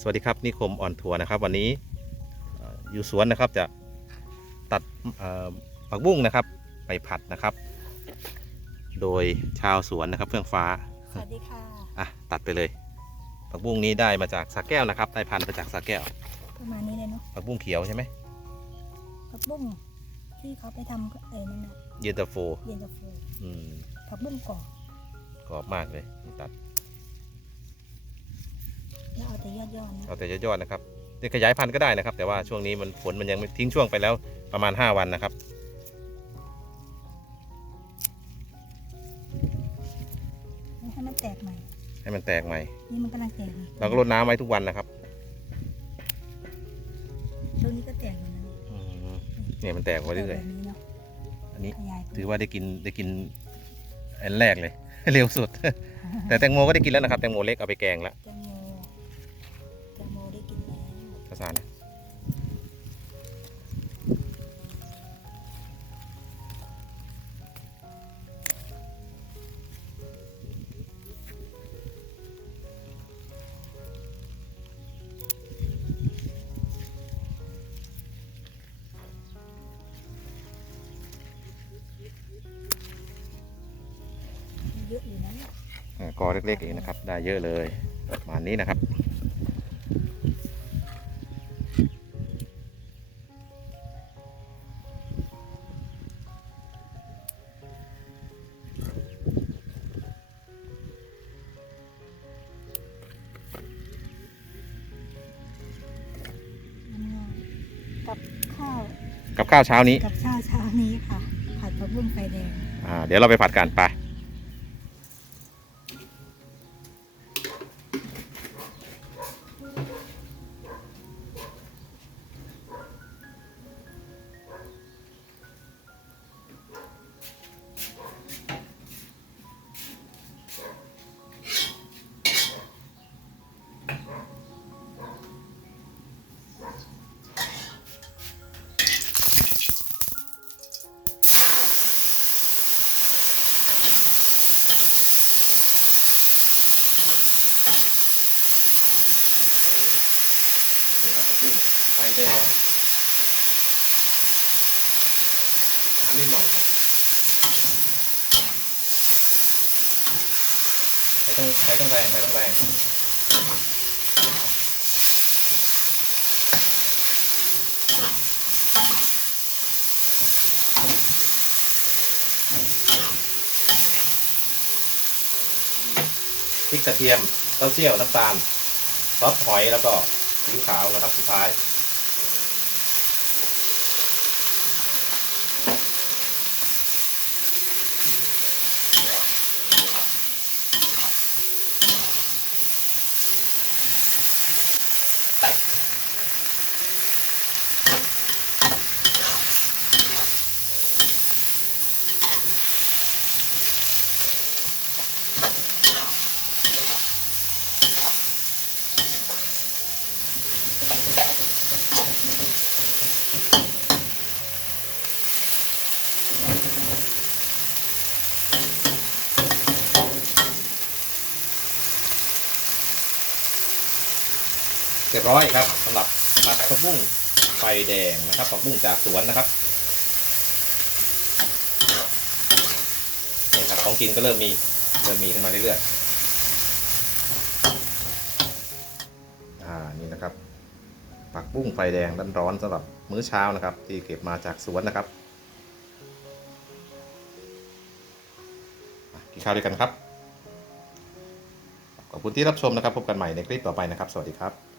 สวัสดีครับนิคมออนทัวร์นะครับ วันนี้เอ่ออยู่สวนนะครับจะตัดเอ่อผักบุ้งนะครับ ไปผัดนะครับ โดยชาวสวนนะครับเฟื่องฟ้าสวัสดีค่ะอะตัดไปเลยผักบุ้งนี้ได้มาจากสาแก้วนะครับได้พันธุ์มาจากสาแก้ว ประมาณนี้เลยเนาะผักบุ้งเขียวใช่ไหมผักบุ้งที่เขาไปทำก็เอ้ยนั่นน่ะเย็นตาโฟเย็นตาโฟอืมผักบุ้งกรอบกรอบมากเลยตัด แล้วเอาแต่ยอดยอดๆนะเอาแต่ยอดๆนะครับจะขยายพันธุ์ก็ได้นะครับ แต่ว่าช่วงนี้มันฝนมันยังไม่ทิ้งช่วงไปแล้วประมาณ 5 วันนะครับ แล้วให้มันแตกใหม่ ให้มันแตกใหม่ นี่มันกำลังแตกนี่เราก็รดน้ำไว้ทุกวันนะครับช่วงนี้ก็แตกอยู่นะอืมเนี่ยมันแตกไปเรื่อยแบบนี้เนาะๆอันนี้ขยายถือว่าได้กินได้กินอันแรกเลย เร็วสุด แต่แตงโมก็ได้กินแล้วนะครับแตงโมเล็กเอาไปแกงแล้วแตงโม ษานะมีเยอะอยู่นะเนี่ยอ่ากอเล็กๆเองนะครับ ได้เยอะเลยประมาณนี้นะครับ กับข้าวกับข้าวเช้านี้ กับข้าวเช้านี้ค่ะ ผัดผักบุ้งไฟแดงอ่าเดี๋ยวเราไปผัดกันไป นี่ครับผักบุ้งไฟแดงน้ำนิดหน่อยครับไฟต้องไฟต้องแรงไฟต้องแรง ริกกระเทียมเต้าเจี้ยวน้ำตาลซอสหอยแล้วก็ซีอิ๊วขาวนะครับสุดท้าย เรียบร้อยครับสำหรับผัดผักบุ้งไฟแดงนะครับผักบุ้งจากสวนนะครับนี่ครับของกินก็เริ่มมีเริ่มมีขึ้นมาเรื่อยๆอ่านี่นะครับผักบุ้งไฟแดงร้อนๆสำหรับมื้อเช้านะครับ ที่เก็บมาจากสวนนะครับกินข้าวด้วยกันครับ ขอบคุณที่รับชมนะครับ พบกันใหม่ในคลิปต่อไปนะครับ สวัสดีครับ